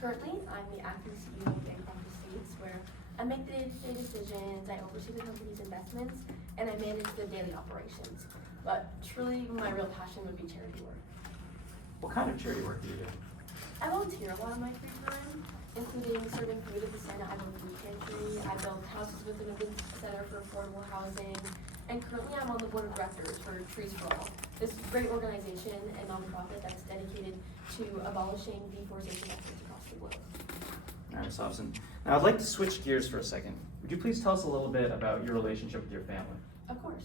Currently, I'm the acting CEO of Bancroft Estates, where I make the day-to-day decisions, I oversee the company's investments, and I manage the daily operations. But truly, my real passion would be charity work. What kind of charity work do you do? I volunteer a lot of my free time, including serving food at the Santa Ivo Food Pantry. I build houses within a business center for affordable housing, and currently I'm on the board of directors for Trees for All, this great organization and nonprofit that's dedicated to abolishing deforestation efforts across the globe. All right, Ms. Hobson. Now I'd like to switch gears for a second. Would you please tell us a little bit about your relationship with your family? Of course.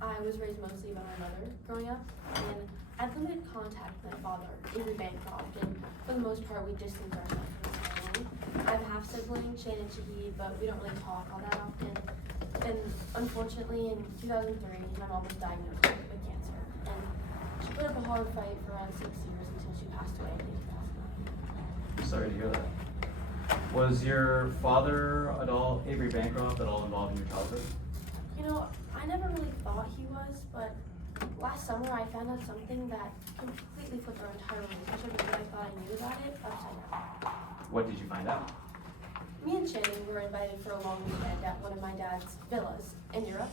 I was raised mostly by my mother growing up, and I had limited contact with my father, Avery Bancroft, and for the most part we distanced ourselves from his family. I have a half-sibling, Shane and Shahid, but we don't really talk all that often. And unfortunately, in 2003, my mom was diagnosed with cancer, and she put up a hard fight for around 6 years until she passed away in 2009. I'm sorry to hear that. Was your father at all, Avery Bancroft, at all involved in your childhood? You know, I never really thought he was, but last summer I found out something that completely flipped our entire relationship, and what I thought I knew about it upside down. What did you find out? Me and Shane were invited for a long weekend at one of my dad's villas in Europe.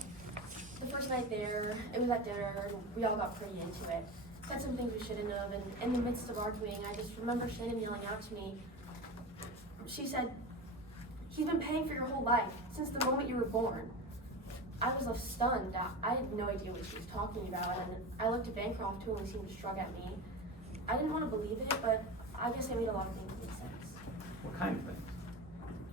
The first night there, it was at dinner, and we all got pretty into it. Said some things we shouldn't have, and in the midst of arguing, I just remember Shannon yelling out to me. She said, "He's been paying for your whole life, since the moment you were born." I was left stunned. I had no idea what she was talking about, and I looked at Bancroft, who only seemed to shrug at me. I didn't want to believe it, but I guess I made a lot of things make sense. What kind of things?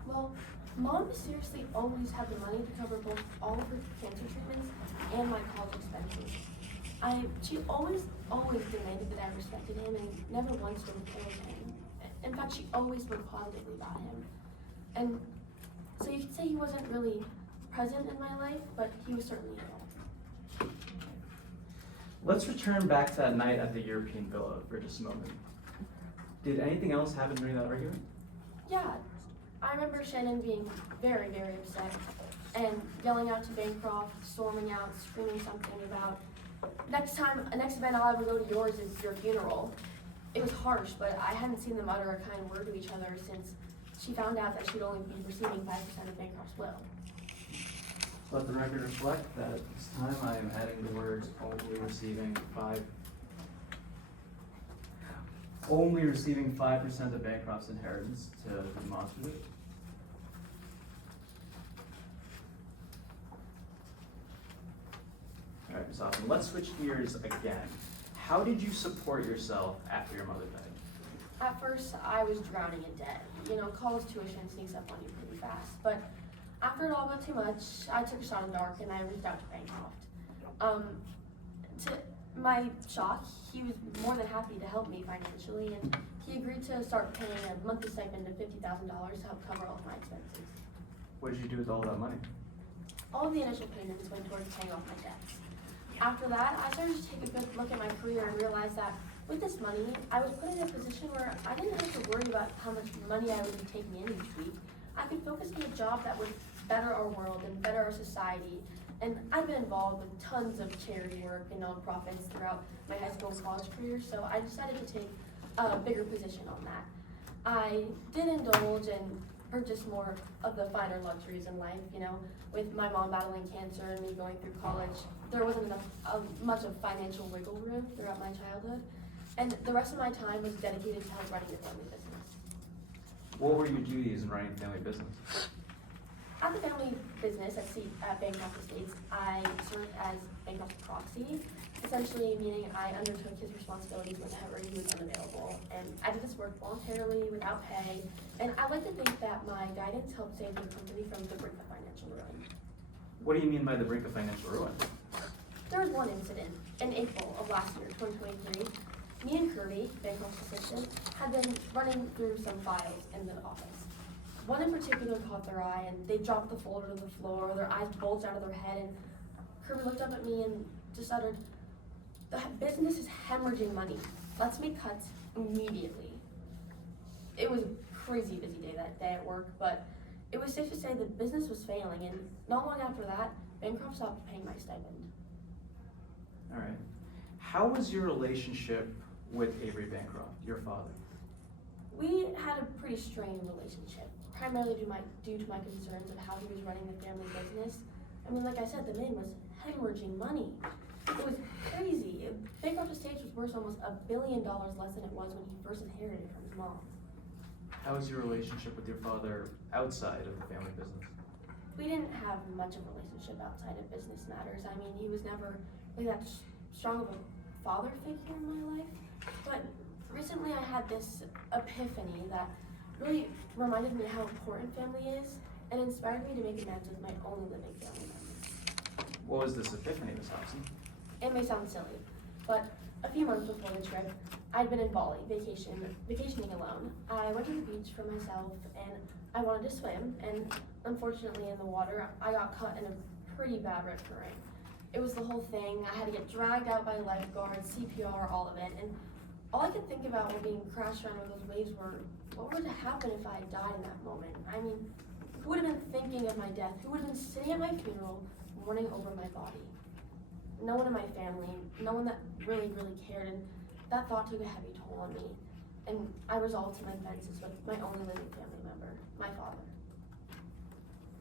Well, Mom seriously always had the money to cover both all of her cancer treatments and my college expenses. She always demanded that I respected him and never once overpaid him. In fact, she always spoke positively about him. And so you could say he wasn't really present in my life, but he was certainly there. Let's return back to that night at the European villa for just a moment. Did anything else happen during that argument? Yeah, I remember Shannon being very, very upset and yelling out to Bancroft, storming out, screaming something about, next event I'll ever go to yours is your funeral. It was harsh, but I hadn't seen them utter a kind word to each other since she found out that she'd only be receiving 5% of Bancroft's will. Let the record reflect that this time I am adding the words only receiving 5% of Bancroft's inheritance to the demonstrative. All right, Ms. Austin, let's switch gears again. How did you support yourself after your mother died? At first, I was drowning in debt. You know, college tuition sneaks up on you pretty fast. But after it all got too much, I took a shot in the dark and I reached out to Bancroft. To my shock, he was more than happy to help me financially, and he agreed to start paying a monthly stipend of $50,000 to help cover all of my expenses. What did you do with all that money? All of the initial payments went towards paying off my debts. After that, I started to take a good look at my career and realized that with this money, I was put in a position where I didn't have to worry about how much money I would be taking in each week. I could focus on a job that would better our world and better our society. And I've been involved with tons of charity work and nonprofits throughout my high school and college career, so I decided to take a bigger position on that. I did indulge and purchase more of the finer luxuries in life, you know, with my mom battling cancer and me going through college. There wasn't much of financial wiggle room throughout my childhood, and the rest of my time was dedicated to help running the family business. What were your duties in running the family business? At the family business at Bancroft Estates, I served as Bancroft's proxy, essentially meaning I undertook his responsibilities whenever he was unavailable. And I did this work voluntarily, without pay, and I like to think that my guidance helped save the company from the brink of financial ruin. What do you mean by the brink of financial ruin? There was one incident in April of last year, 2023. Me and Kirby, Bancroft's assistant, had been running through some files in the office. One in particular caught their eye, and they dropped the folder to the floor, their eyes bulged out of their head, and Kirby looked up at me and just uttered, "The business is hemorrhaging money. Let's make cuts immediately." It was a crazy busy day that day at work, but it was safe to say the business was failing, and not long after that, Bancroft stopped paying my stipend. All right. How was your relationship with Avery Bancroft, your father? We had a pretty strained relationship, primarily due to my concerns of how he was running the family business. I mean, like I said, the man was hemorrhaging money. It was crazy. Bankrupt Estates was worth almost $1 billion less than it was when he first inherited it from his mom. How was your relationship with your father outside of the family business? We didn't have much of a relationship outside of business matters. I mean, he was never really that strong of a father figure in my life. But recently I had this epiphany that really reminded me how important family is and inspired me to make amends with my only living family member. What was this epiphany, Ms. Hobson? It may sound silly, but a few months before the trip, I'd been in Bali, vacationing alone. I went to the beach for myself and I wanted to swim, and unfortunately in the water, I got caught in a pretty bad rip current. It was the whole thing. I had to get dragged out by lifeguards, CPR, all of it, and all I could think about when being crashed around with those waves were, what would have happened if I had died in that moment? I mean, who would have been thinking of my death? Who would have been sitting at my funeral, mourning over my body? No one in my family, no one that really cared, and that thought took a heavy toll on me. And I resolved to make amends with my only living family member, my father.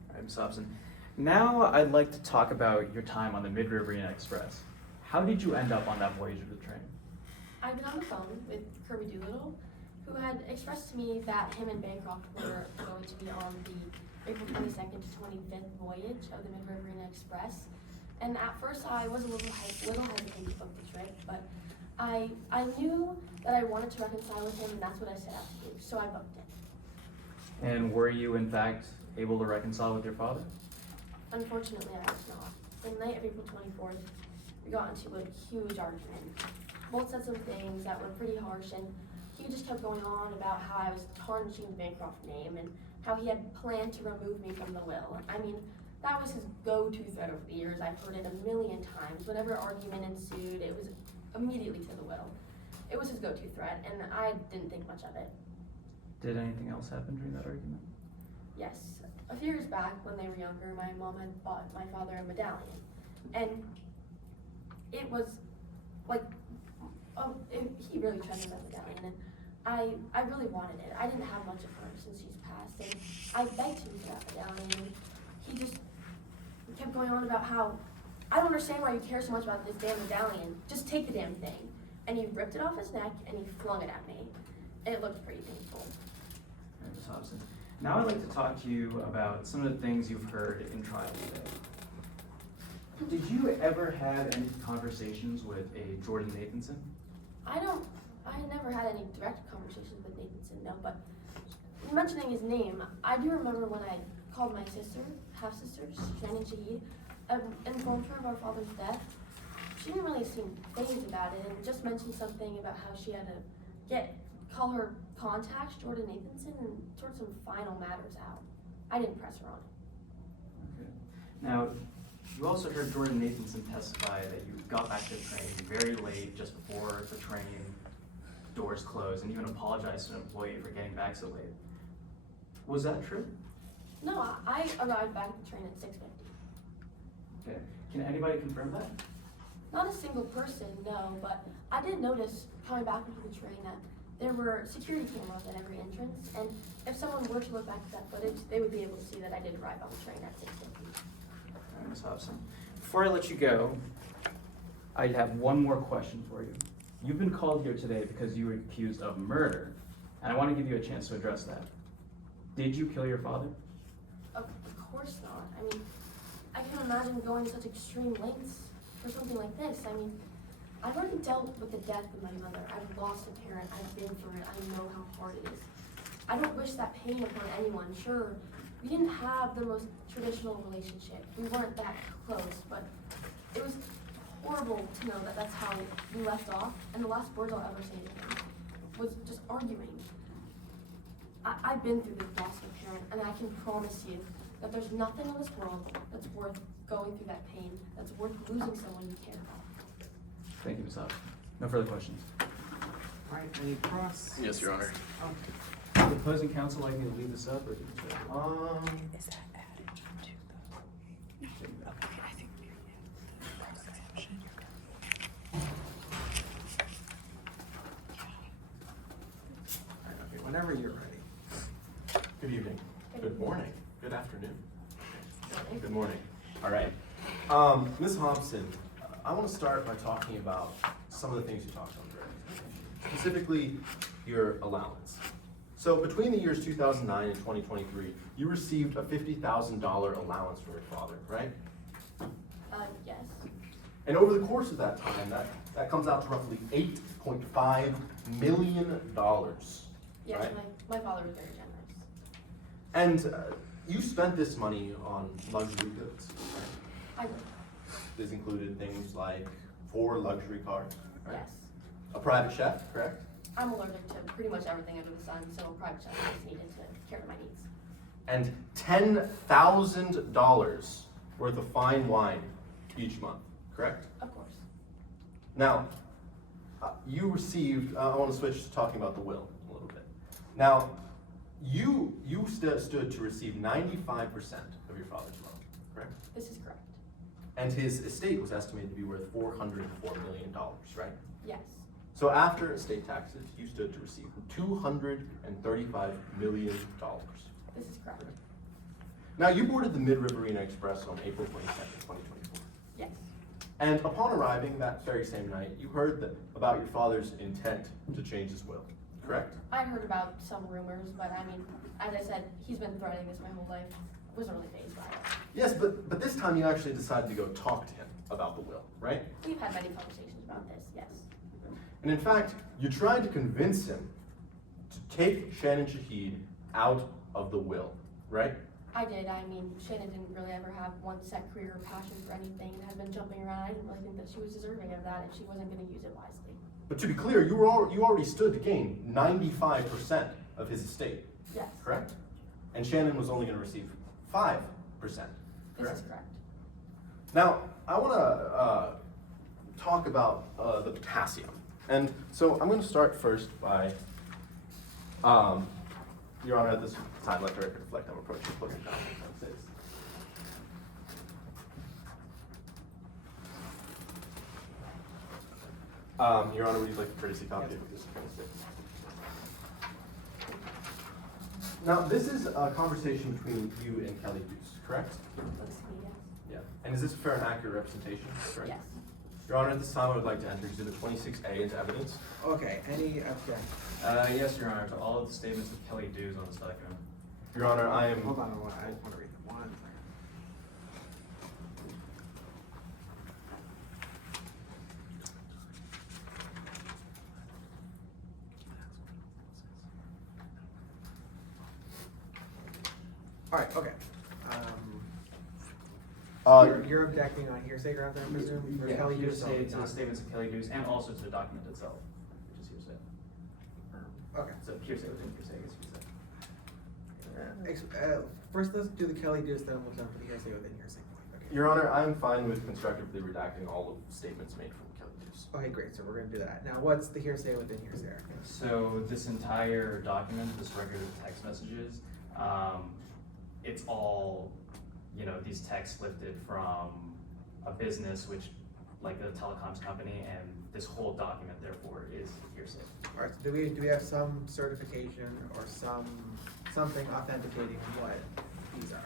All right, Ms. Hobson. Now I'd like to talk about your time on the Mid-Riverina Express. How did you end up on that voyage of the train? I'd been on the phone with Kirby Doolittle, who had expressed to me that him and Bancroft were going to be on the April 22nd to 25th voyage of the Mid-Riverina Express. And at first I was a little hesitant to book the trip, but I knew that I wanted to reconcile with him, and that's what I set out to do, so I booked it. And were you, in fact, able to reconcile with your father? Unfortunately, I was not. The night of April 24th, we got into a huge argument. Both said some things that were pretty harsh, and he just kept going on about how I was tarnishing the Bancroft name and how he had planned to remove me from the will. I mean, that was his go-to threat over the years. I've heard it a million times. Whenever argument ensued, it was immediately to the will. It was his go-to threat, and I didn't think much of it. Did anything else happen during that argument? Yes. A few years back, when they were younger, my mom had bought my father a medallion. And it was like, he really treasured that medallion, and I really wanted it. I didn't have much of her since she's passed, and I begged him for that medallion, and he just kept going on about how, I don't understand why you care so much about this damn medallion. Just take the damn thing. And he ripped it off his neck and he flung it at me. And it looked pretty painful. All right, Ms. Hobson. Now I'd like to talk to you about some of the things you've heard in trial today. Did you ever have any conversations with a Jordan Nathanson? I never had any direct conversations with Nathanson, no, but mentioning his name, I do remember when I called my sister, half-sister, Shannon Shahid, informed her of our father's death. She didn't really seem phased about it and just mentioned something about how she had to call her contacts, Jordan Nathanson, and sort some final matters out. I didn't press her on it. Okay. Now, you also heard Jordan Nathanson testify that you got back to the train very late, just before the train doors closed, and even apologized to an employee for getting back so late. Was that true? No, I arrived back at the train at 6:50. Okay. Can anybody confirm that? Not a single person, no, but I did notice coming back into the train that there were security cameras at every entrance, and if someone were to look back at that footage, they would be able to see that I did arrive on the train at 6:50. All right, Ms. Hobson. Before I let you go, I have one more question for you. You've been called here today because you were accused of murder, and I want to give you a chance to address that. Did you kill your father? Of course not. I mean, I can imagine going to such extreme lengths for something like this. I mean, I've already dealt with the death of my mother. I've lost a parent. I've been through it. I know how hard it is. I don't wish that pain upon anyone. Sure, we didn't have the most traditional relationship. We weren't that close, but it was horrible to know that that's how we left off, and the last words I'll ever say to him was just arguing. I've been through the loss of a parent, and I can promise you that there's nothing in this world that's worth going through that pain, that's worth losing someone you care about. Thank you, Ms. Hobson. No further questions. All right, any cross? Yes, Your Honor. Okay. Would the opposing counsel like me to leave this up, or do you say? Is that added to the? Okay, I think we Okay, whenever you're ready. Good evening. Good morning. Good afternoon. Really? Good morning. All right. Ms. Hobson, I want to start by talking about some of the things you talked on during, specifically your allowance. So between the years 2009 and 2023, you received a $50,000 allowance from your father, right? Yes. And over the course of that time, that comes out to roughly $8.5 million, Yes, right? my father was very generous. And you spent this money on luxury goods, right? I did. This included things like 4 luxury cars, right? Yes. A private chef, correct? I'm allergic to pretty much everything under the sun, so a private chef is needed to care to my needs. And $10,000 worth of fine wine each month, correct? Of course. Now, you received, I want to switch to talking about the will a little bit. Now, you stood to receive 95% of your father's loan, correct? This is correct. And his estate was estimated to be worth $404 million, right? Yes. So after estate taxes, you stood to receive $235 million. This is correct. Now, you boarded the Mid-Riverina Express on April 22nd, 2024. Yes. And upon arriving that very same night, you heard about your father's intent to change his will, correct? I heard about some rumors, but I mean, as I said, he's been threatening this my whole life. I wasn't really fazed by it. Yes, but this time you actually decided to go talk to him about the will, right? We've had many conversations about this, yes. And in fact, you tried to convince him to take Shannon Shahid out of the will, right? I did. I mean, Shannon didn't really ever have one set career or passion for anything and had been jumping around. I didn't really think that she was deserving of that and she wasn't going to use it wisely. But to be clear, you already stood to gain 95% of his estate, Yes. correct? And Shannon was only going to receive 5%, This correct? is correct. Now, I want to talk about the potassium. And so I'm going to start first by, Your Honor, at this time, let the record reflect I'm approaching closing comments. Your Honor, would you like a courtesy copy of this transcript? Now, this is a conversation between you and Kelly Deuce, correct? Looks to me, yes. Yeah. And is this a fair and accurate representation, correct? Yes. Your Honor, at this time, I would like to enter Exhibit 26A into evidence. Okay, any objection? Yes, Your Honor, to all of the statements of Kelly Dews on this document. Your Honor, I am... Hold on, I just want to read the one. All right, okay. You're objecting on hearsay grounds, I presume? For Yeah, Kelly Deuce hearsay only, to the not- statements of Kelly Dews and also to the document itself, which is hearsay. Okay. So hearsay within hearsay, I guess you could say. First, let's do the Kelly Deuce, then we'll jump to the hearsay within hearsay. Okay. Your Honor, I am fine with constructively redacting all of the statements made from Kelly Deuce. Okay, great, so we're gonna do that. Now, what's the hearsay within hearsay? So this entire document, this record of text messages, it's all, you know, these texts lifted from a business which, like a telecoms company, and this whole document therefore is hearsay. All right, so do we have some certification or something authenticating what these are?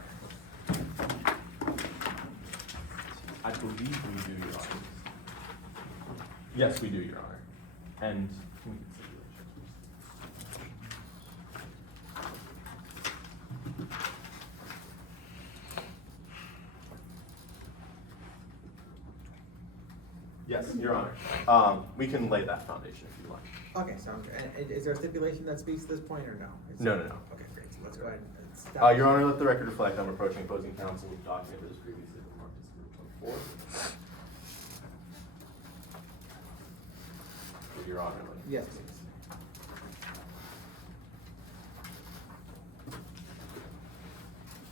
I believe we do, Your Honor. Yes, we do, Your Honor. And can we get stipulations? Yes, Your Honor. We can lay that foundation if you like. Okay, sounds good. And is there a stipulation that speaks to this point or no? No. Okay, great, so let's go ahead and stop. Your Honor, let the record reflect I'm approaching opposing counsel with document that was previously marked as Exhibit 24. Your Honor. Yes, please.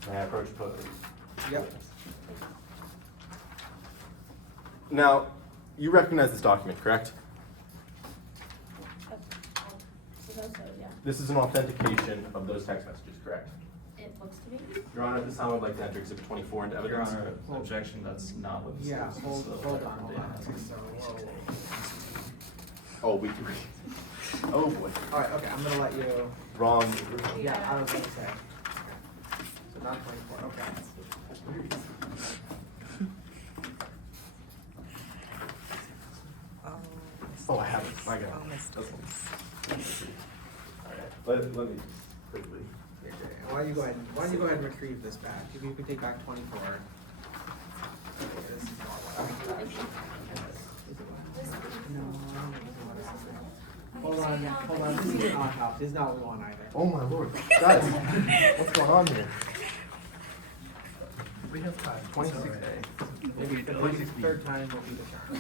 May I approach opposing? Yep. Now, you recognize this document, correct? I suppose so, yeah. This is an authentication of those text messages, correct? It looks to be. Your Honor, at this time I would like to enter Exhibit 24 into Your evidence. Honor, objection, that's not what this is. Yeah, hold So- on. So, whoa. Oh, we can. Oh boy. All right, okay, I'm gonna let you, Wrong. yeah, I was gonna say. not 24, okay. Oh, I have it. I got it. Oh, Mr. Alright, let me quickly. Okay, why don't you go ahead and retrieve this back? If you can take back 24. Okay, this is all what Hold on, this is not help, this is not what we want either. Oh my lord, guys, what's going on here? We have time. 26A. Maybe the 23rd time will be the charm.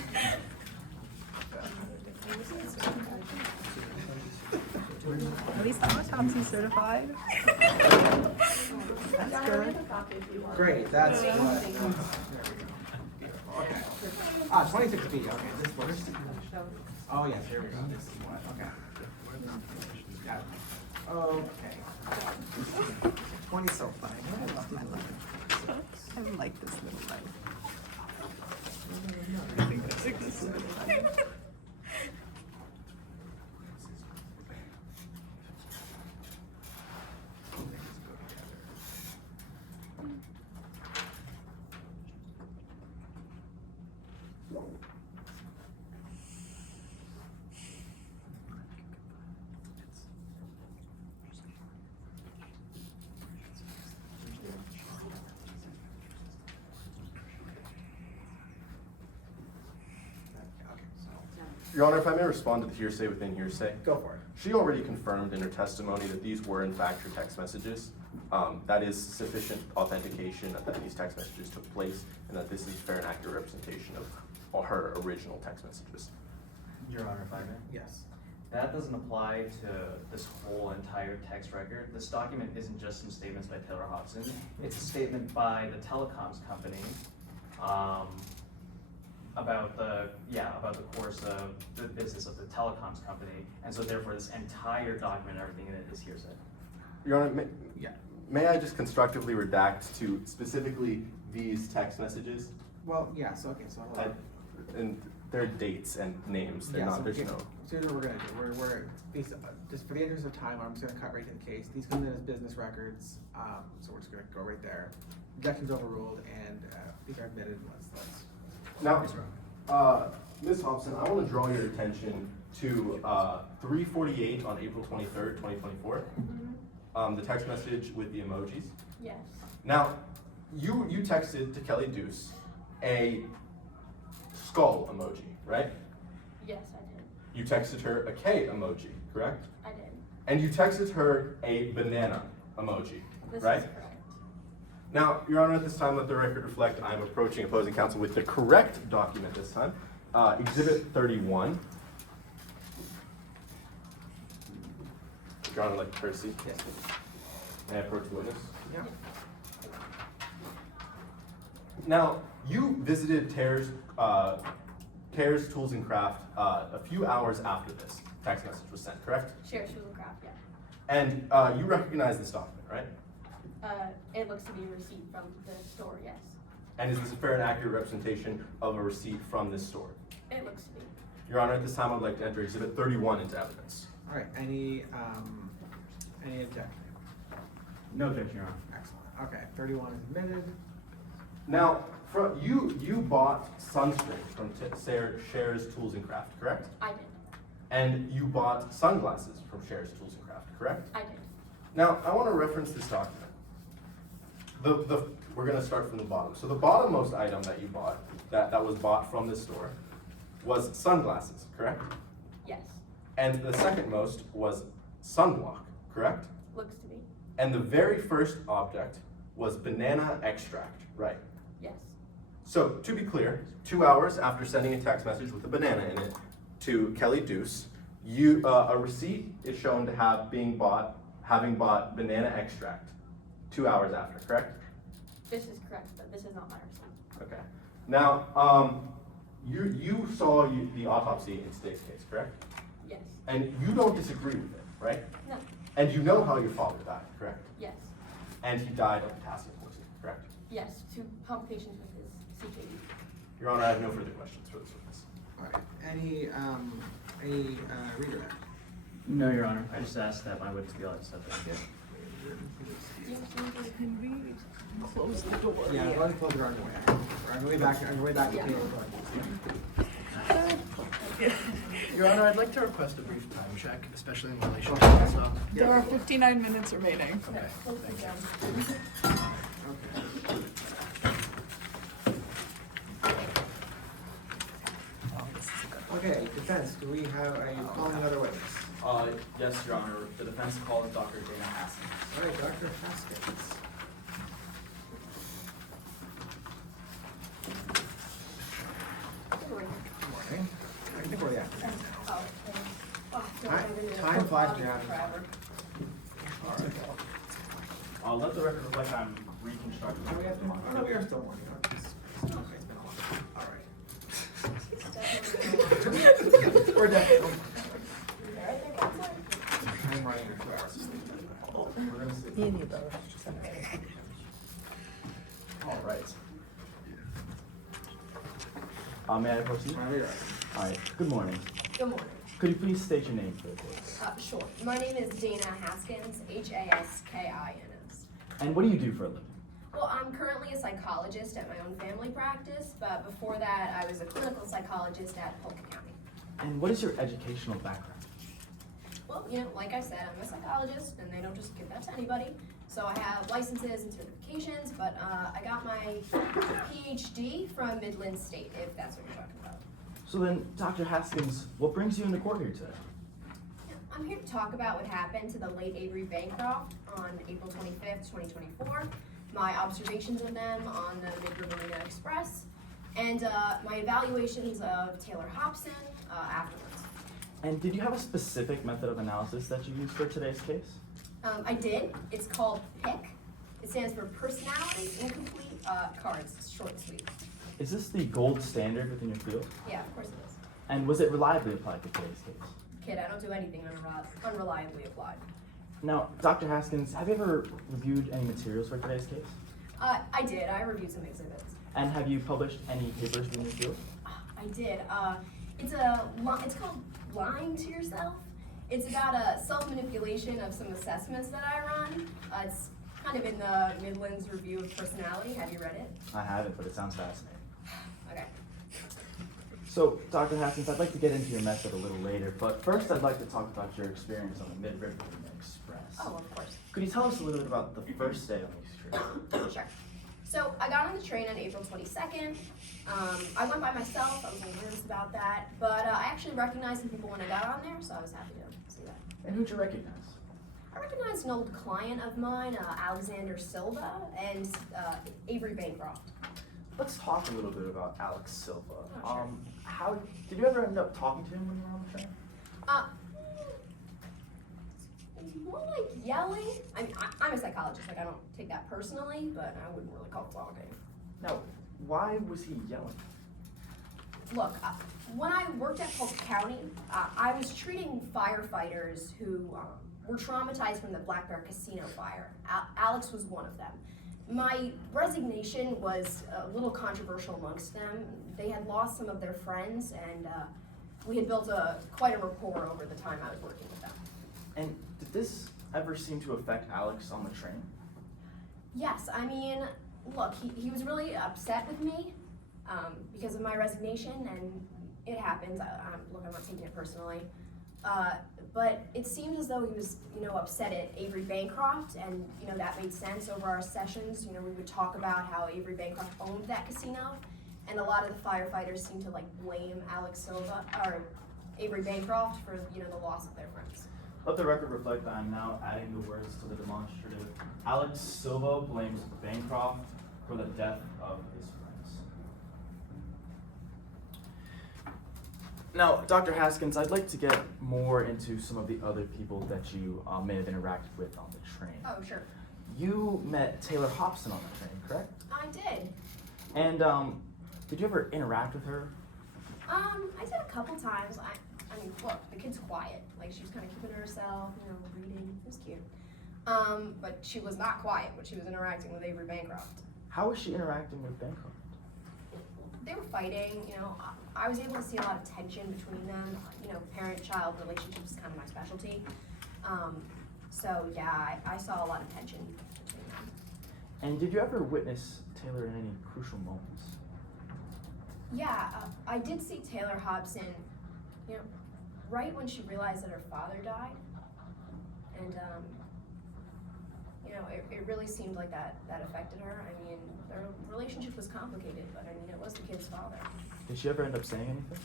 At least the autopsy certified. That's good. Great, that's what. There we go. Okay. 26B, okay, this works. Oh, yes, here we go, this is what, okay. Got it. Okay. 20 so far. I like this little light. Your Honor, if I may respond to the hearsay within hearsay. Go for it. She already confirmed in her testimony that these were in fact her text messages. That is sufficient authentication that these text messages took place and that this is fair and accurate representation of all her original text messages. Your Honor, if I may. Yes. That doesn't apply to this whole entire text record. This document isn't just some statements by Taylor Hobson. It's a statement by the telecoms company about the course of the business of the telecoms company, and so therefore this entire document, everything in it is hearsay. Your Honor, may I just constructively redact to specifically these text messages? Well, yes, okay, so hold on. And their dates and names, they're Yeah, not, so there's here's no. So here's what we're gonna do, just for the interest of time, I'm just gonna cut right to the case. These come in as business records, so we're just gonna go right there. Objection's overruled, and these are admitted, let's. Now, Ms. Hobson, I want to draw your attention to 3:48 on April 23rd, 2024. The text message with the emojis. Yes. Now, you texted to Kelly Deuce a skull emoji, right? Yes, I did. You texted her a K emoji, correct? I did. And you texted her a banana emoji, This right? is correct. Now, Your Honor, at this time, let the record reflect I'm approaching opposing counsel with the correct document this time. Exhibit 31. Your Honor, like courtesy. Yes, please. May I approach the witness? Yeah. Now, you visited Tears Tools and Craft a few hours after this text message was sent, correct? Share Tools and Craft, yeah. And you recognize this document, right? It looks to be a receipt from the store, yes. And is this a fair and accurate representation of a receipt from this store? It looks to be. Your Honor, at this time, I'd like to enter Exhibit 31 into evidence. All right, any objection? No objection, Your Honor. Excellent, okay, 31 is admitted. Now, you bought sunscreen from Shares Tools and Craft, correct? I did. And you bought sunglasses from Shares Tools and Craft, correct? I did. Now, I want to reference this document. We're going to start from the bottom. So the bottommost item that you bought, that was bought from this store, was sunglasses, correct? Yes. And the second most was sunblock, correct? Looks to be. And the very first object was banana extract, right? Yes. So, to be clear, 2 hours after sending a text message with a banana in it to Kelly Deuce, a receipt is shown to having bought banana extract 2 hours after, correct? This is correct, but this is not my receipt. Okay. Now, you saw the autopsy in today's case, correct? Yes. And you don't disagree with it, right? No. And you know how your father died, correct? Yes. And he died of potassium poisoning, correct? Yes, 2 complications with his CKD. Your Honor, I have no further questions for this witness. All right, any redirect? No, Your Honor. I just asked that my witness be allowed to step in. Do you Can we close the door? Yeah, go ahead and close the door on your way. On your way back, on your way back, you can Your Honor, I'd like to request a brief time check, especially in relation to that stuff. There are 59 minutes remaining. Okay, thank you. Okay, defense, are you calling another witness? Yes, Your Honor. The defense calls Dr. Dana Haskins. All right, Dr. Haskins. Good morning. I think we're the afternoon now. Time flies when you're having fun. All right. Let the record reflect I'm reconstructing. Are we afternoon? Oh, no, we are still morning. Okay, it's been a long time. All right. We're definitely. I'm running for 2 hours of sleep. We're gonna see. You need those. All right. May I proceed? Whenever you're ready. All right. Good morning. Good morning. Could you please state your name for the court? Sure. My name is Dana Haskins, Haskins. And what do you do for a living? Well, I'm currently a psychologist at my own family practice, but before that, I was a clinical psychologist at Polk County. And what is your educational background? Well, like I said, I'm a psychologist, and they don't just give that to anybody. So I have licenses and certifications, but I got my PhD from Midland State, if that's what you're talking about. So then, Dr. Haskins, what brings you into court here today? I'm here to talk about what happened to the late Avery Bancroft on April 25th, 2024, my observations of them on the Mid-River Marina Express, and my evaluations of Taylor Hobson afterwards. And did you have a specific method of analysis that you used for today's case? I did. It's called PIC. It stands for Personality Incomplete Cards, short and sweet. Is this the gold standard within your field? Yeah, of course it is. And was it reliably applied to today's case? Kid, I don't do anything unreliably applied. Now, Dr. Haskins, have you ever reviewed any materials for today's case? I did. I reviewed some exhibits. And have you published any papers within your field? I did. It's called Lying to Yourself. It's about a self-manipulation of some assessments that I run. It's kind of in the Midlands Review of Personality. Have you read it? I haven't, but it sounds fascinating. Okay. So, Dr. Haskins, I'd like to get into your method a little later, but first I'd like to talk about your experience on the Mid-River Express. Oh, of course. Could you tell us a little bit about the first day on these trips? Sure. So I got on the train on April 22nd. I went by myself. I was a little nervous about that, but I actually recognized some people when I got on there, so I was happy to see that. And who'd you recognize? I recognized an old client of mine, Alexander Silva, and Avery Bancroft. Let's talk a little bit about Alex Silva. Oh, sure. How did you ever end up talking to him when you were on the train? More like yelling. I mean, I'm a psychologist. Like, I don't take that personally, but I wouldn't really call it talking. Now, why was he yelling? Look, when I worked at Polk County, I was treating firefighters who were traumatized from the Black Bear Casino fire. Alex was one of them. My resignation was a little controversial amongst them. They had lost some of their friends, and we had built quite a rapport over the time I was working with them. And did this ever seem to affect Alex on the train? Yes, I mean, look, he was really upset with me because of my resignation, and it happens. Look, I'm not taking it personally. But it seemed as though he was, upset at Avery Bancroft, and, that made sense over our sessions. We would talk about how Avery Bancroft owned that casino, and a lot of the firefighters seemed to, blame Alex Silva, or Avery Bancroft for, the loss of their friends. Let the record reflect that I'm now adding the words to the demonstrative. Alex Silva blames Bancroft for the death of his friends. Now, Dr. Haskins, I'd like to get more into some of the other people that you may have interacted with on the train. Oh, sure. You met Taylor Hobson on the train, correct? I did. And did you ever interact with her? I did a couple times. I mean, look, the kid's quiet. She was kind of keeping to herself, reading. It was cute. But she was not quiet when she was interacting with Avery Bancroft. How was she interacting with Bancroft? They were fighting, I was able to see a lot of tension between them. Parent-child relationship is kind of my specialty. So yeah, I saw a lot of tension between them. And did you ever witness Taylor in any crucial moments? Yeah, I did see Taylor Hobson, you know, right when she realized that her father died. And, you know, it really seemed like that affected her. I mean, their relationship was complicated, but I mean, it was the kid's father. Did she ever end up saying anything?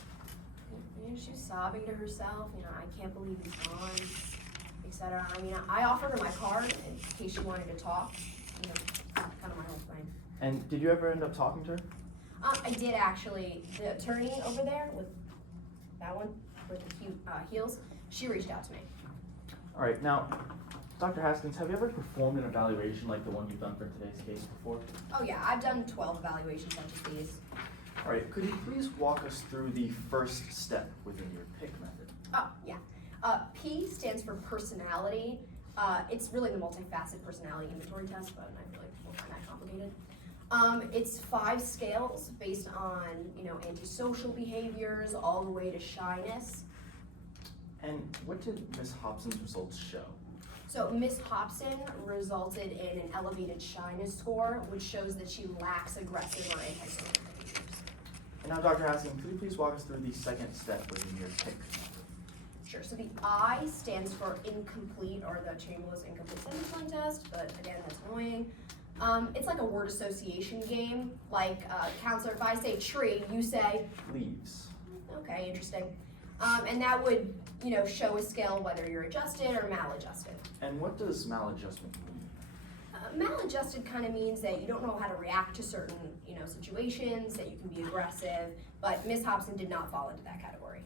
You know, she was sobbing to herself, you know, I can't believe he's gone, etc. I mean, I offered her my card in case she wanted to talk, you know, kind of my whole thing. And did you ever end up talking to her? I did actually. The attorney over there with that one with the heels, she reached out to me. All right, now, Dr. Haskins, have you ever performed an evaluation like the one you've done for today's case before? Oh yeah, I've done 12 evaluations such as these. All right, could you please walk us through the first step within your PIC method? Oh yeah. P stands for personality. It's really the multifaceted personality inventory test, but I feel like people find that complicated. It's 5 scales based on, you know, antisocial behaviors all the way to shyness. And what did Ms. Hobson's results show? So Miss Hobson resulted in an elevated shyness score, which shows that she lacks aggressive or antisocial behaviors. And now, Dr. Haskins, could you please walk us through the second step within your PIC method? Sure, so the I stands for incomplete, or the Chamberlain's incomplete sentence line test, but again, that's annoying. It's like a word association game. Like, counselor, if I say tree, you say, Leaves. okay, interesting. And that would, you know, show a scale whether you're adjusted or maladjusted. And what does maladjustment mean? Maladjusted kind of means that you don't know how to react to certain, you know, situations, that you can be aggressive, but Miss Hobson did not fall into that category.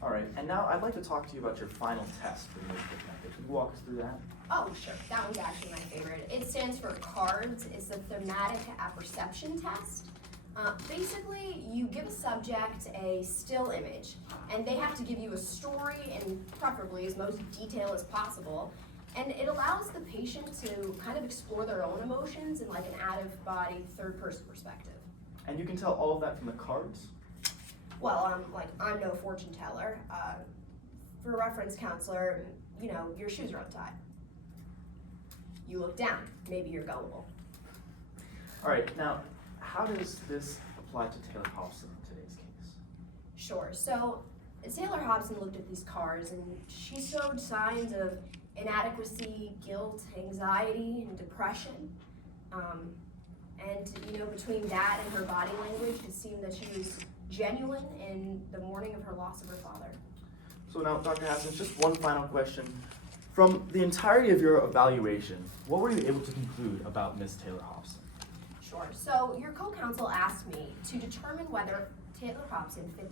All right, and now I'd like to talk to you about your final test within your PIC method. Can you walk us through that? Oh, sure. That one's actually my favorite. It stands for CARDS. It's the thematic apperception test. Basically, you give a subject a still image, and they have to give you a story, and preferably as most detail as possible. And it allows the patient to kind of explore their own emotions in like an out-of-body, third-person perspective. And you can tell all of that from the cards? Well, I'm no fortune teller. For reference, counselor, you know, your shoes are untied. You look down, maybe you're gullible. All right, now, how does this apply to Taylor Hobson in today's case? Sure, so Taylor Hobson looked at these cards and she showed signs of inadequacy, guilt, anxiety, and depression. And, you know, between that and her body language, it seemed that she was genuine in the mourning of her loss of her father. So now, Dr. Haskins, just one final question. From the entirety of your evaluation, what were you able to conclude about Ms. Taylor Hobson? Sure, so your co-counsel asked me to determine whether Taylor Hobson fit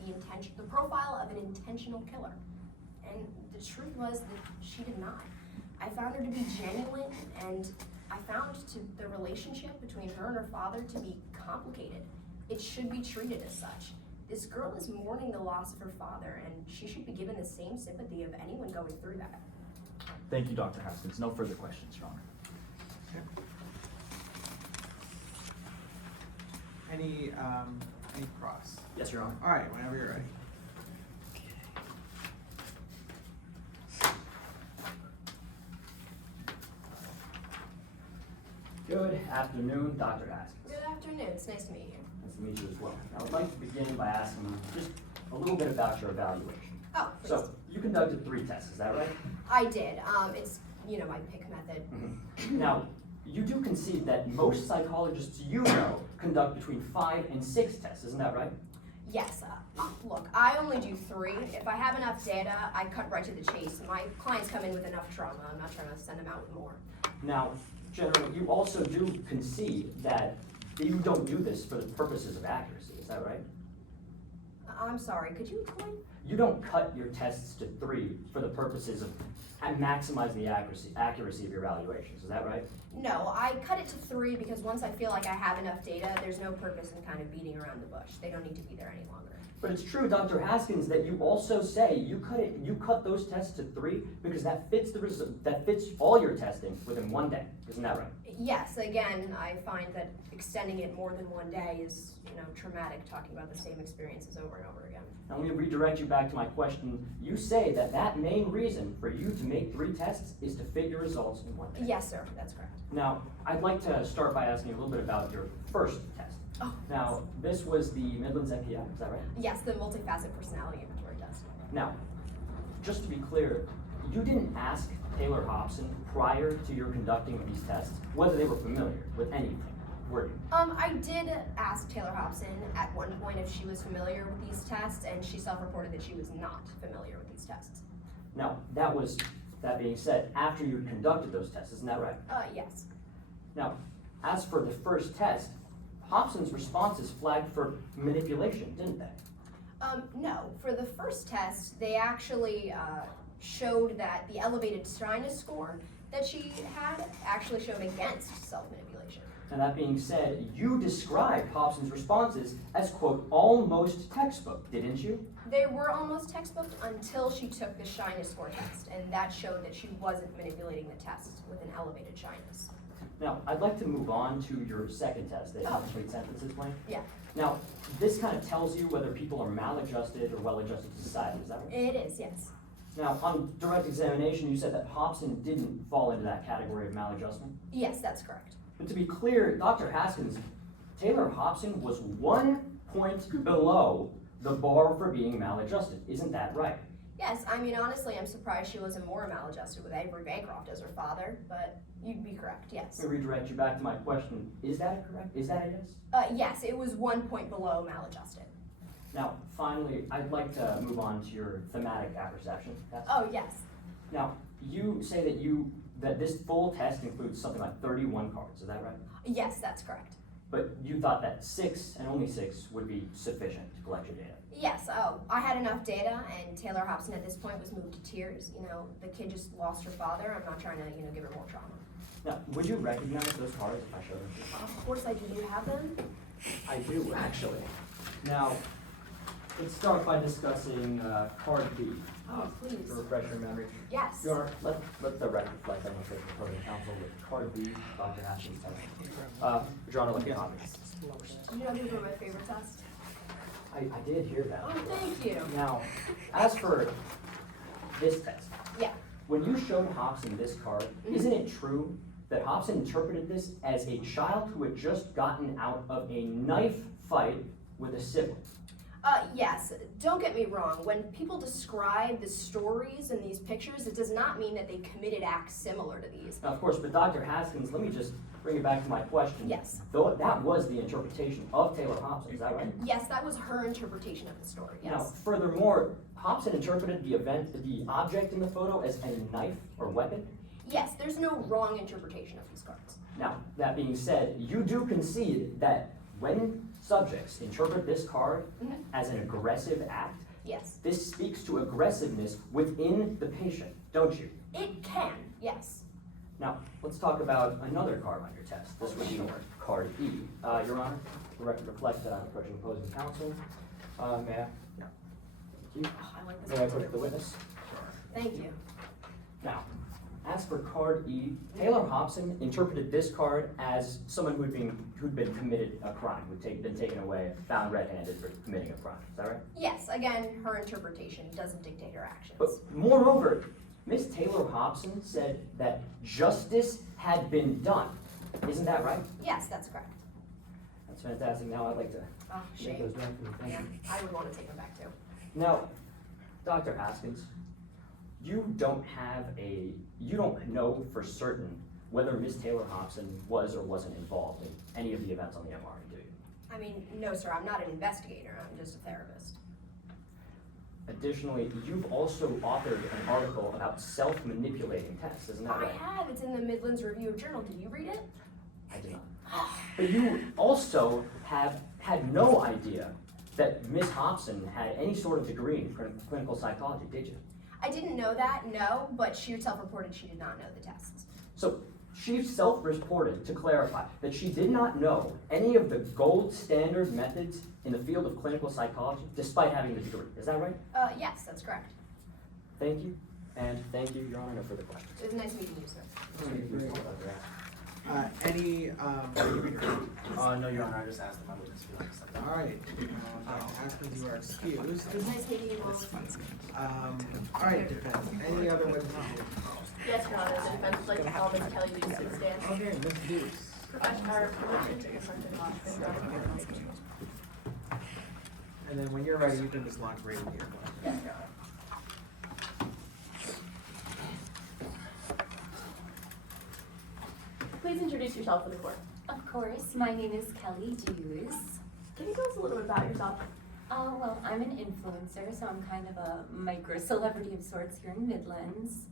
the profile of an intentional killer. And the truth was that she did not. I found her to be genuine, and I found the relationship between her and her father to be complicated. It should be treated as such. This girl is mourning the loss of her father, and she should be given the same sympathy of anyone going through that. Thank you, Dr. Haskins. No further questions, Your Honor. Any cross? Yes, Your Honor. All right, whenever you're ready. Good afternoon, Dr. Haskins. Good afternoon, it's nice to meet you. Nice to meet you as well. I would like to begin by asking you just a little bit about your evaluation. Oh, please. So, you conducted 3 tests, is that right? I did. It's, you know, my PIC method. Now, you do concede that most psychologists you know conduct between 5 and 6 tests, isn't that right? Yes, look, I only do 3. If I have enough data, I cut right to the chase. My clients come in with enough trauma. I'm not trying to send them out with more. Now, General, you also do concede that you don't do this for the purposes of accuracy, is that right? I'm sorry, could you explain? You don't cut your tests to 3 for the purposes of maximizing the accuracy of your evaluations, is that right? No, I cut it to 3 because once I feel like I have enough data, there's no purpose in kind of beating around the bush. They don't need to be there any longer. But it's true, Dr. Haskins, that you also say you cut those tests to 3 because that fits all your testing within 1 day. Isn't that right? Yes, again, I find that extending it more than 1 day is, traumatic, talking about the same experiences over and over again. Now let me redirect you back to my question. You say that main reason for you to make 3 tests is to fit your results in 1 day. Yes, sir, that's correct. Now, I'd like to start by asking a little bit about your first test. Oh. Now, this was the Midlands MPI, is that right? Yes, the multifaceted personality inventory test. Now, just to be clear, you didn't ask Taylor Hobson prior to your conducting of these tests whether they were familiar with anything, were you? I did ask Taylor Hobson at one point if she was familiar with these tests, and she self-reported that she was not familiar with these tests. Now, that being said, after you had conducted those tests, isn't that right? Yes. Now, as for the first test, Hobson's responses flagged for manipulation, didn't they? No. For the first test, they actually showed that the elevated shyness score that she had actually showed against self-manipulation. And that being said, you described Hobson's responses as, quote, almost textbook, didn't you? They were almost textbook until she took the shyness score test, and that showed that she wasn't manipulating the test with an elevated shyness. Now, I'd like to move on to your second test, the Oh. complete sentences plan. Yeah. Now, this kind of tells you whether people are maladjusted or well-adjusted to society, is that right? It is, yes. Now, on direct examination, you said that Hobson didn't fall into that category of maladjustment. Yes, that's correct. But to be clear, Dr. Haskins, Taylor Hobson was 1 point below the bar for being maladjusted. Isn't that right? Yes, I mean, honestly, I'm surprised she wasn't more maladjusted with Avery Bancroft as her father, but you'd be correct, yes. Let me redirect you back to my question. Is that correct? Is that a yes? Yes, it was 1 point below maladjusted. Now, finally, I'd like to move on to your thematic apperception test. Oh, yes. Now, you say that this full test includes something like 31 cards, is that right? Yes, that's correct. But you thought that 6 and only 6 would be sufficient to collect your data. Yes, I had enough data, and Taylor Hobson at this point was moved to tears. The kid just lost her father. I'm not trying to, give her more trauma. Now, would you recognize those cards if I showed them to you? Of course I do. Do you have them? I do, actually. Now, let's start by discussing card B. Oh, please. To refresh your memory. Yes. Let the record reflect that I'm proposing counsel with card B, Dr. Haskins' test. Your Honor, look at comments. You know these were my favorite tests? I did hear that. Oh, thank you. Now, as for this test, Yeah. when you showed Hobson this card, isn't it true that Hobson interpreted this as a child who had just gotten out of a knife fight with a sibling? Yes. Don't get me wrong. When people describe the stories in these pictures, it does not mean that they committed acts similar to these. Now, of course, but Dr. Haskins, let me just bring it back to my question. Yes. Though that was the interpretation of Taylor Hobson, is that right? Yes, that was her interpretation of the story. Now, Yes. furthermore, Hobson interpreted the object in the photo as a knife or weapon. Yes, there's no wrong interpretation of these cards. Now, that being said, you do concede that when subjects interpret this card Mhm. as an aggressive act, Yes. this speaks to aggressiveness within the patient, don't you? It can. Yes. Now, let's talk about another card on your test. This would be card E. Your Honor, the record reflects that I'm approaching opposing counsel. May I? Yeah. Thank you. Oh, I like this. May I one approach too. the witness? Thank you. Now, as for card E, Taylor Hobson interpreted this card as someone who'd been committed a crime, been taken away, found red-handed for committing a crime. Is that right? Yes. Again, her interpretation doesn't dictate her actions. But moreover, Miss Taylor Hobson said that justice had been done. Isn't that right? Yes, that's correct. That's fantastic. Now I'd like to Oh, make shame. those notes. Thank Yeah, you. I would want to take them back too. Now, Dr. Haskins, you don't know for certain whether Miss Taylor Hobson was or wasn't involved in any of the events on the MRI, do you? I mean, no, sir. I'm not an investigator. I'm just a therapist. Additionally, you've also authored an article about self-manipulating tests, isn't that I right? have. It's in the Midlands Review of Journal. Did you read it? I did not. But you also have had no idea that Miss Hobson had any sort of degree in clinical psychology, did you? I didn't know that, no, but she herself reported she did not know the tests. So She self-reported to clarify that she did not know any of the gold standard methods in the field of clinical psychology, despite having the degree. Is that right? Yes, that's correct. Thank you, and thank you, Your Honor. No further questions. It was nice meeting you, sir. Any, No, Your Honor, I just asked if my witness feel like something. all right, Haskins, you are excused. It was nice meeting you all. All right, defense, any other witnesses? Yes, Your Honor, the defense would like to call Ms. Kelly Deuce to the stand. Okay, Ms. Deuce. Professional permission to confront the cause. And then when you're ready, you can just launch right into your question. Yes, Your Honor. Please introduce yourself to the court. Of course, my name is Kelly Dewes. Can you tell us a little bit about yourself? Well, I'm an influencer, so I'm kind of a micro-celebrity of sorts here in Midlands.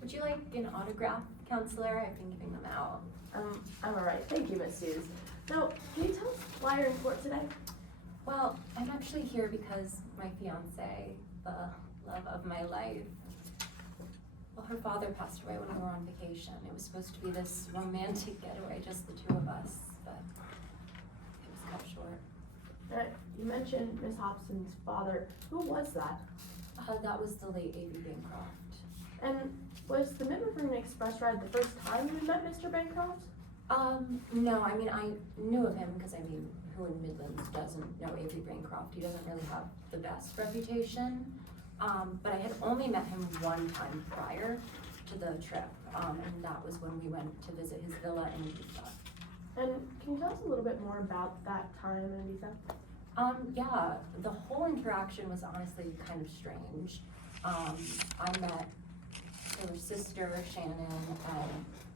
Would you like an autograph, counselor? I've been giving them out. I'm all right. Thank you, Ms. Deuce. Now, can you tell us why you're in court today? Well, I'm actually here because my fiance, the love of my life, well, her father passed away when we were on vacation. It was supposed to be this romantic getaway, just the two of us, but it was cut short. You mentioned Ms. Hobson's father. Who was that? That was the late A.B. Bancroft. And was the Mid-River Express ride the first time you met Mr. Bancroft? No, I mean, I knew of him because, I mean, who in Midlands doesn't know A.B. Bancroft? He doesn't really have the best reputation. But I had only met him one time prior to the trip, and that was when we went to visit his villa in Ibiza. And can you tell us a little bit more about that time in Ibiza? Yeah, the whole interaction was honestly kind of strange. I met Taylor's sister, Shannon, and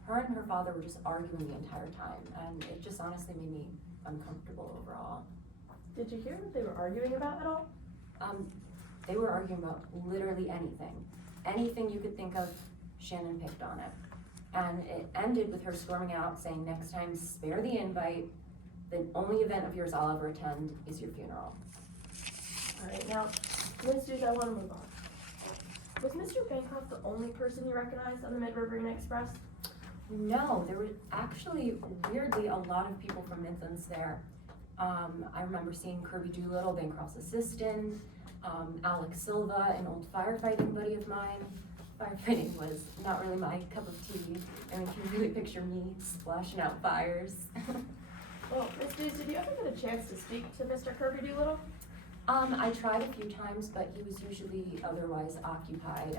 her and her father were just arguing the entire time, and it just honestly made me uncomfortable overall. Did you hear what they were arguing about at all? They were arguing about literally anything. Anything you could think of, Shannon picked on it. And it ended with her storming out saying, next time spare the invite, the only event of yours I'll ever attend is your funeral. All right, now, Ms. Deuce, I want to move on. Was Mr. Bancroft the only person you recognized on the Mid-River Express? No, there were actually, weirdly, a lot of people from Midlands there. I remember seeing Kirby Doolittle, Bancroft's assistant, Alex Silva, an old firefighting buddy of mine. Firefighting was not really my cup of tea. I mean, can you really picture me splashing out fires? Well, Ms. Deuce, did you ever get a chance to speak to Mr. Kirby Doolittle? I tried a few times, but he was usually otherwise occupied,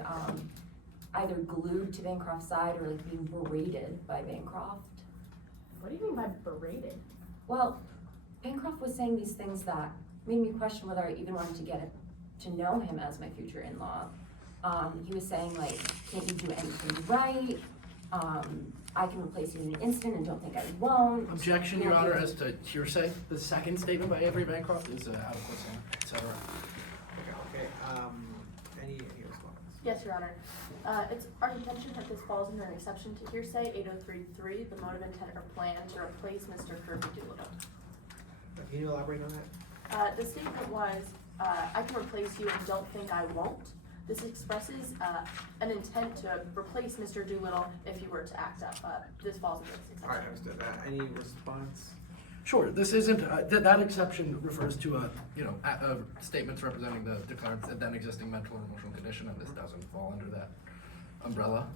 either glued to Bancroft's side or like being berated by Bancroft. What do you mean by berated? Well, Bancroft was saying these things that made me question whether I even wanted to get to know him as my future in-law. He was saying like, can't you do anything right? I can replace you in an instant and don't think I won't. Objection, Your Honor, as to hearsay. The second statement by Avery Bancroft is out of question, et cetera. Okay, any response? Yes, Your Honor. It's our contention that this falls under an exception to hearsay 8033, the motive, intent, or plan to replace Mr. Kirby Doolittle. Can you elaborate on that? The statement was, I can replace you and don't think I won't. This expresses an intent to replace Mr. Doolittle if he were to act up. This falls under this exception. All right, understood that. Any response? Sure, this isn't, that exception refers to, statements representing the declared then existing mental or emotional condition, and this doesn't fall under that umbrella.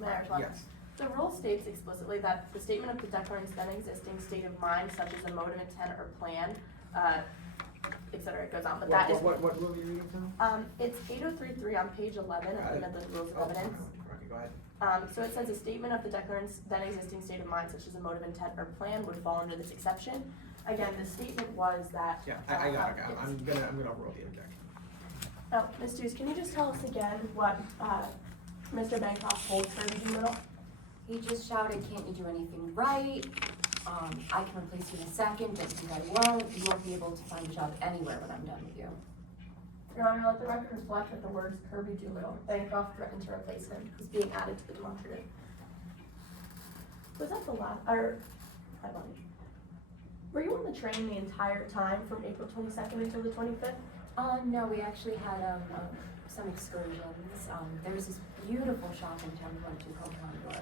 May I respond? Yes. The rule states explicitly that the statement of the declarant's then existing state of mind, such as a motive, intent, or plan, et cetera, it goes on, but that is. What rule are you reading from? It's 8033 on page 11 of the Midland Rules of Evidence. Okay, go ahead. So it says a statement of the declarant's then existing state of mind, such as a motive, intent, or plan, would fall under this exception. Again, the statement was that. Yeah, I got it. I'm gonna rule the objection. Oh, Ms. Deuce, can you just tell us again what Mr. Bancroft told Kirby Doolittle? He just shouted, can't you do anything right? I can replace you in a second, don't think I won't. You won't be able to find a job anywhere when I'm done with you. Your Honor, let the record reflect that the words Kirby Doolittle, Bancroft threatened to replace him, is being added to the demonstrative. Was that the last, or, I apologize. Were you on the train the entire time from April 22nd until the 25th? No, we actually had some excursions. There was this beautiful shop in town we went to called Condor.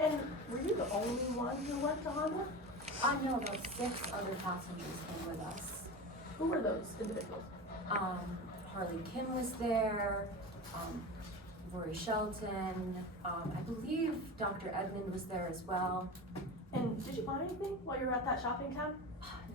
And were you the only one who went to Honda? No, about 6 other passengers came with us. Who were those individuals? Harley Kim was there, Rory Shelton, I believe Dr. Edmond was there as well. And did you buy anything while you were at that shopping tab?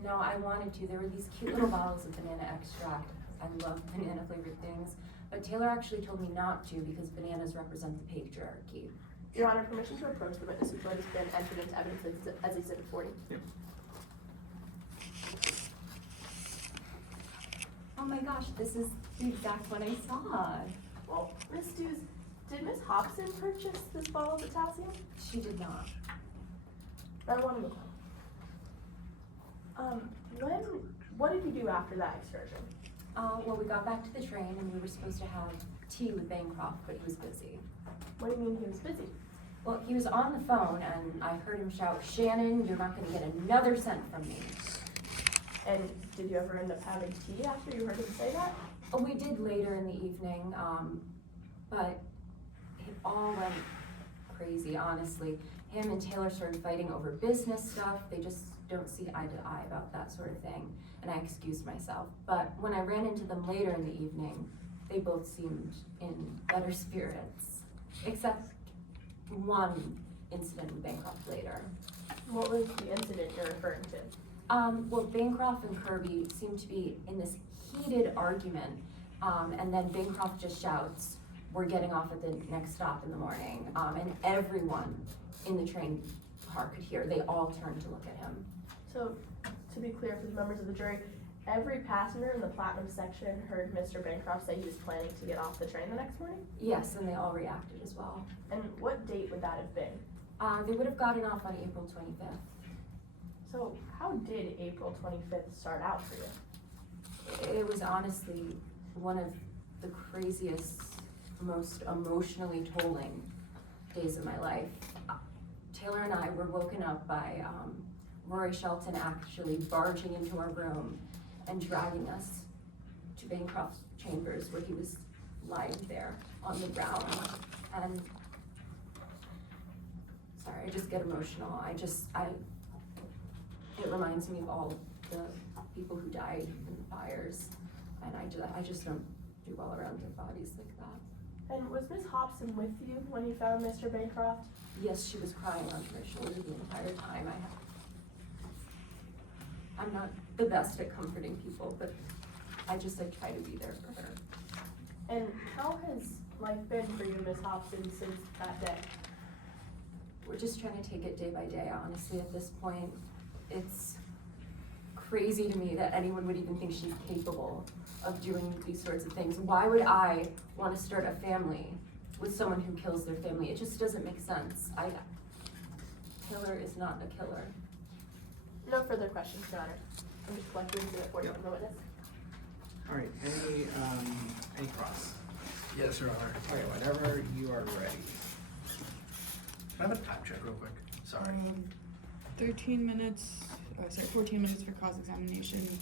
No, I wanted to. There were these cute little bottles of banana extract. I love banana flavored things. But Taylor actually told me not to because bananas represent the patriarchy. Your Honor, permission to approach the witness report has been entered into evidence as Exhibit 40. Oh my gosh, this is the exact one I saw. Well, Ms. Dews, did Ms. Hobson purchase this bottle of potassium? She did not. I want to move on. What did you do after that excursion? Well, we got back to the train and we were supposed to have tea with Bancroft, but he was busy. What do you mean he was busy? Well, he was on the phone and I heard him shout, "Shannon, you're not gonna get another cent from me." And did you ever end up having tea after you heard him say that? Oh, we did later in the evening, but it all went crazy, honestly. Him and Taylor started fighting over business stuff. They just don't see eye to eye about that sort of thing. And I excused myself. But when I ran into them later in the evening, they both seemed in better spirits. Except one incident with Bancroft later. What was the incident you're referring to? Well, Bancroft and Kirby seem to be in this heated argument, and then Bancroft just shouts, "We're getting off at the next stop in the morning," and everyone in the train car could hear. They all turned to look at him. So, to be clear for the members of the jury, every passenger in the Platinum section heard Mr. Bancroft say he was planning to get off the train the next morning? Yes, and they all reacted as well. And what date would that have been? They would have gotten off on April 25th. So, how did April 25th start out for you? It was honestly one of the craziest, most emotionally tolling days of my life. Taylor and I were woken up by Rory Shelton actually barging into our room and dragging us to Bancroft's chambers where he was lying there on the ground. And sorry, I just get emotional. It reminds me of all the people who died in the fires, and I just don't do well around dead bodies like that. And was Miss Hobson with you when you found Mr. Bancroft? Yes, she was crying onto my shoulder the entire time. I'm not the best at comforting people, but I try to be there for her. And how has life been for you, Miss Hobson, since that day? We're just trying to take it day by day, honestly, at this point. It's crazy to me that anyone would even think she's capable of doing these sorts of things. Why would I want to start a family with someone who kills their family? It just doesn't make sense. Taylor is not a killer. No further questions, Your Honor. I'm just collecting Exhibit 40 from the witness. All right, any cross? Yes, Your Honor. Okay, whenever you are ready. Can I have a time check real quick? Sorry. 13 minutes, 14 minutes for cross-examination,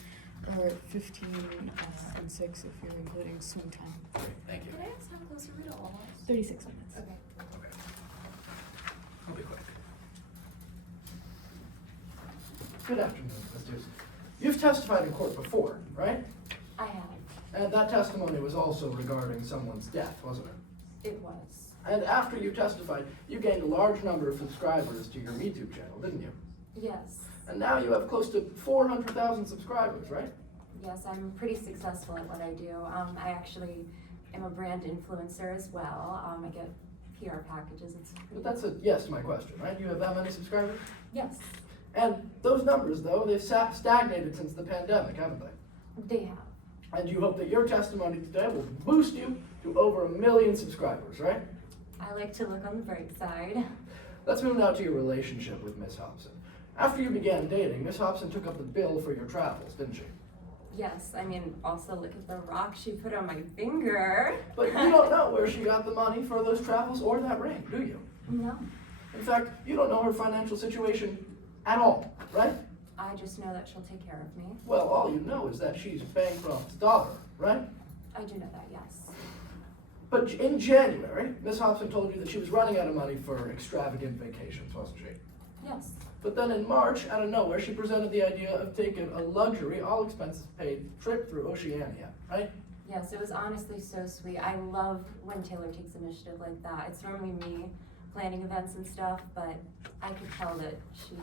or 15 and 6 if you're including swim time. Great, thank you. Can I ask how close are we to almost? 36 minutes. Okay. Okay. I'll be quick. Good afternoon, Ms. Dews. You've testified in court before, right? I have. And that testimony was also regarding someone's death, wasn't it? It was. And after you testified, you gained a large number of subscribers to your YouTube channel, didn't you? Yes. And now you have close to 400,000 subscribers, right? Yes, I'm pretty successful at what I do. I actually am a brand influencer as well. I get PR packages. It's pretty. But that's a yes to my question, right? You have that many subscribers? Yes, And those numbers, though, they've stagnated since the pandemic, haven't they? they have. And you hope that your testimony today will boost you to over 1 million subscribers, right? I like to look on the bright side. Let's move now to your relationship with Miss Hobson. After you began dating, Miss Hobson took up the bill for your travels, didn't she? Yes, I mean, also look at the rock she put on my finger. But you don't know where she got the money for those travels or that ring, do you? No, In fact, you don't know her financial situation at all, right? I just know that she'll take care of me. Well, all you know is that she's Bancroft's daughter, right? I do know that, yes. But in January, Miss Hobson told you that she was running out of money for extravagant vacations, wasn't she? Yes. But then in March, out of nowhere, she presented the idea of taking a luxury, all expenses paid trip through Oceania, right? Yes, it was honestly so sweet. I love when Taylor takes initiative like that. It's normally me planning events and stuff, but I could tell that she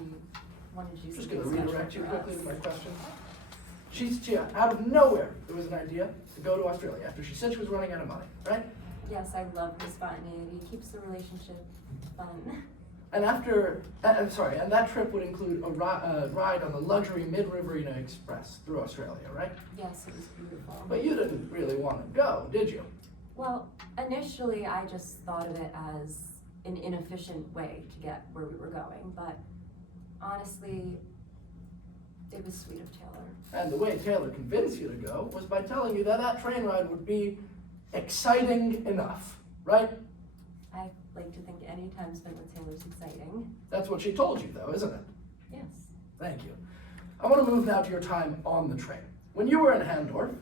wanted to do Just something gonna special redirect you for quickly us. to my question. She, out of nowhere, there was an idea to go to Australia after she said she was running out of money, right? Yes, I love the spontaneity. It keeps the relationship fun. And and that trip would include a ride on the luxury Mid-Riverina Express through Australia, right? Yes, it was beautiful. But you didn't really want to go, did you? Well, initially I just thought of it as an inefficient way to get where we were going, but honestly, it was sweet of Taylor. And the way Taylor convinced you to go was by telling you that that train ride would be exciting enough, right? I like to think any time spent with Taylor's exciting. That's what she told you, though, isn't it? Yes. Thank you. I want to move now to your time on the train. When you were in Handorf,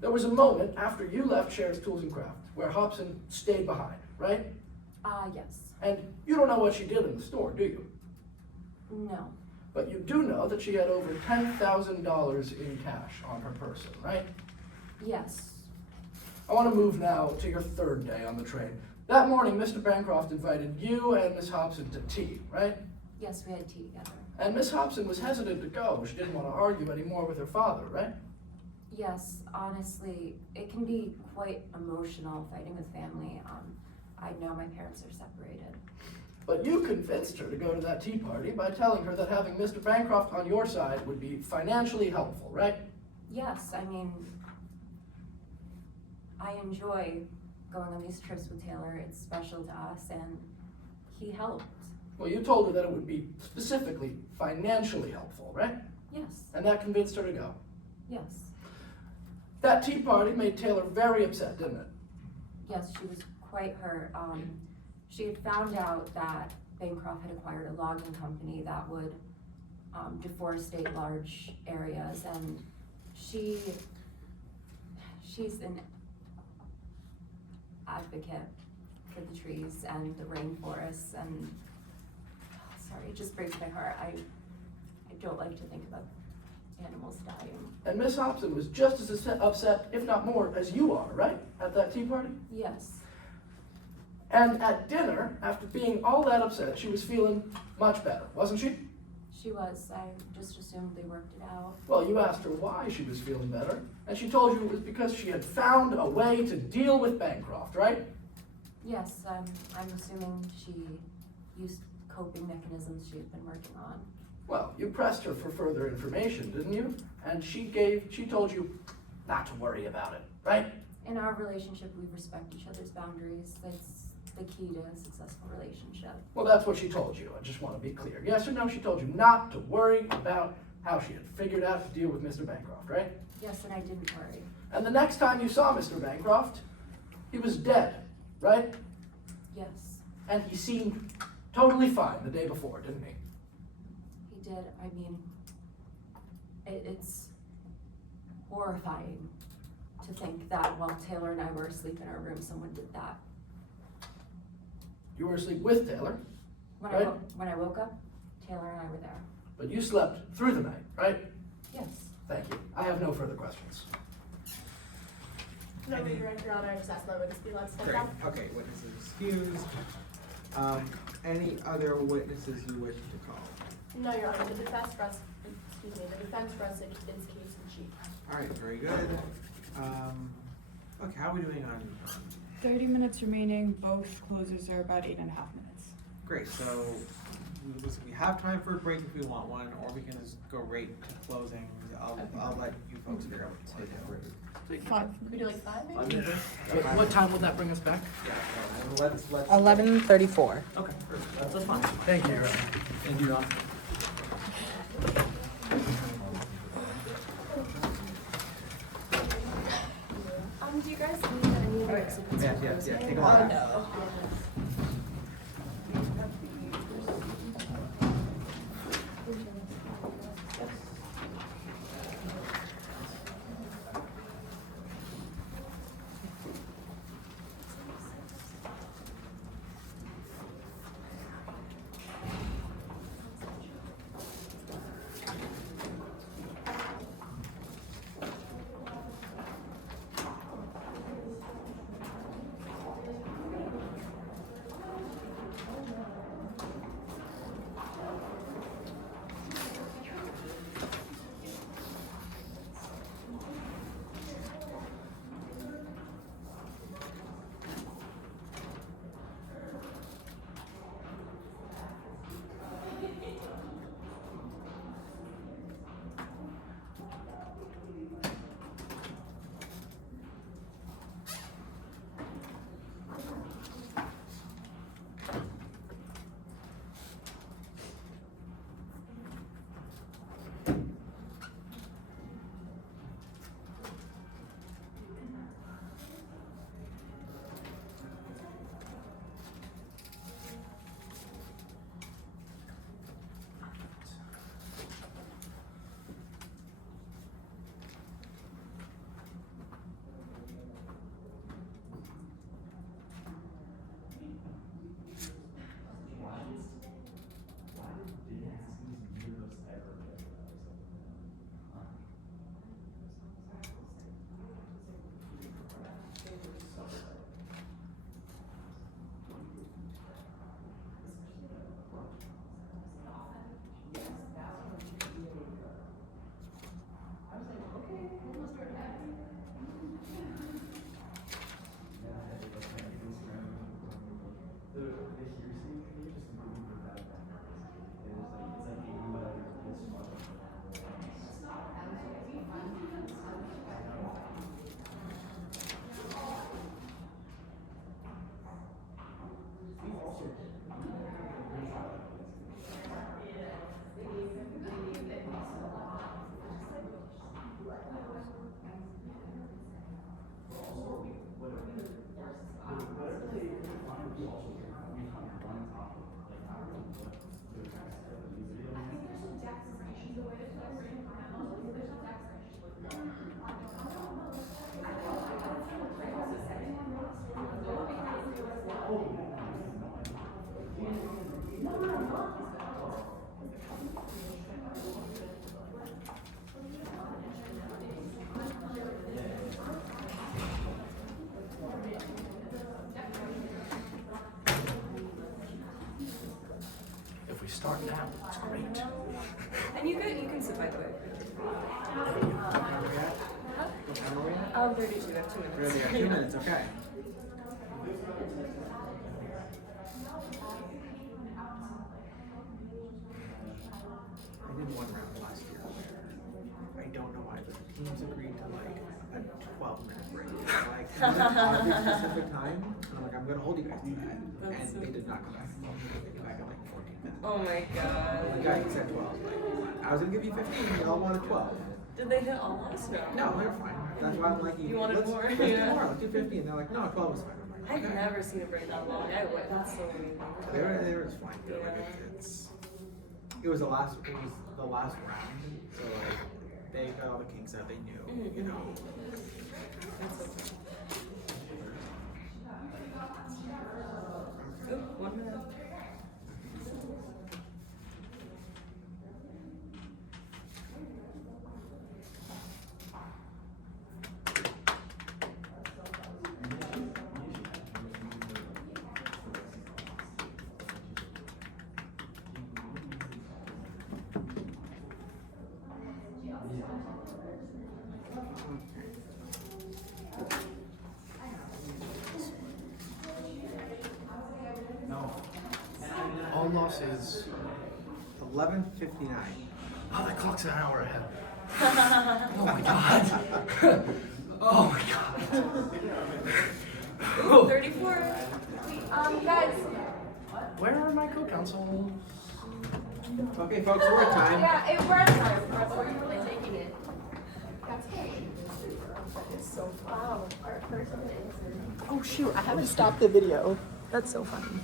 there was a moment after you left Cher's Tools and Craft where Hobson stayed behind, right? Yes. And you don't know what she did in the store, do you? No. But you do know that she had over $10,000 in cash on her person, right? Yes. I want to move now to your third day on the train. That morning, Mr. Bancroft invited you and Miss Hobson to tea, right? Yes, we had tea together. And Miss Hobson was hesitant to go. She didn't want to argue anymore with her father, right? Yes, honestly, it can be quite emotional fighting with family. I know my parents are separated. But you convinced her to go to that tea party by telling her that having Mr. Bancroft on your side would be financially helpful, right? Yes, I mean, I enjoy going on these trips with Taylor. It's special to us, and he helped. Well, you told her that it would be specifically financially helpful, right? Yes, And that convinced her to go. yes, That tea party made Taylor very upset, didn't it? yes, she was quite hurt. She had found out that Bancroft had acquired a logging company that would deforestate large areas, and she's an advocate for the trees and the rainforests, and sorry, it just breaks my heart. I don't like to think about animals dying. And Miss Hobson was just as upset, if not more, as you are, right? At that tea party? Yes, And at dinner, after being all that upset, she was feeling much better, wasn't she? she was. I just assumed they worked it out. Well, you asked her why she was feeling better, and she told you it was because she had found a way to deal with Bancroft, right? Yes, I'm assuming she used coping mechanisms she had been working on. Well, you pressed her for further information, didn't you? And she told you not to worry about it, right? In our relationship, we respect each other's boundaries. That's the key to a successful relationship. Well, that's what she told you. I just want to be clear. Yes or no, she told you not to worry about how she had figured out to deal with Mr. Bancroft, right? Yes, and I didn't worry. And the next time you saw Mr. Bancroft, he was dead, right? Yes, And he seemed totally fine the day before, didn't he? he did. I mean, it's horrifying to think that while Taylor and I were asleep in our room, someone did that. You were asleep with Taylor, When Right. When I woke up, Taylor and I were there. but you slept through the night, right? Yes. Thank you. I have no further questions. No redirect, Your Honor, I just asked that witness be allowed to step Great, down. okay, witnesses excused. Any other witnesses you wish to call? No, Your Honor, the defense rests its case in chief. All right, very good. Okay, how are we doing on? 30 minutes remaining, both closes are about 8.5 minutes. Great, so we have time for a break if we want one, or we can just go right to closing. I'll let you folks figure out what to do. 5 Could we do like 5 maybe? What time will that bring us back? Yeah, let's. 11:34. Okay, that's fine. Thank you, Your Honor. Thank you, Your Honor. Do you guys need any of the exhibits? Yeah, take a lot. No. We start now. It's great. And you can sit by the way. Where are we at? Where are we at? 32, I have 2 minutes. We're there, 2 minutes, okay. I did one round last year where I don't know why, but the teams agreed to like a 12-minute break. Like, on a specific time, and I'm like, I'm gonna hold you guys to that. And they did not come back. They came back in like 14 minutes. Oh my god. The guy who said 12, like, I was gonna give you 15, you all wanted 12. Did they hit all of us? No, they're fine. That's why I'm like, You wanted let's, more? Let's do Yeah. more, let's do 15. They're like, no, 12 is fine. I'm like, I've okay. never seen a break that long. I would. That's so amazing. They were just fine. Like, it was the last round, so like they got all the kinks out. They knew, you know. That's so cool. Oop, 1 minute. All losses. 11:59. Oh, that clock's an hour ahead. Oh my god. Oh my god. Ooh, 34. Guys, Where are my co-counsels? Okay, folks, we're at time. yeah, we're out of time, but we're really taking it. That's great. It's so fun. Wow, our first one is. Oh shoot, I haven't stopped the video. That's so funny.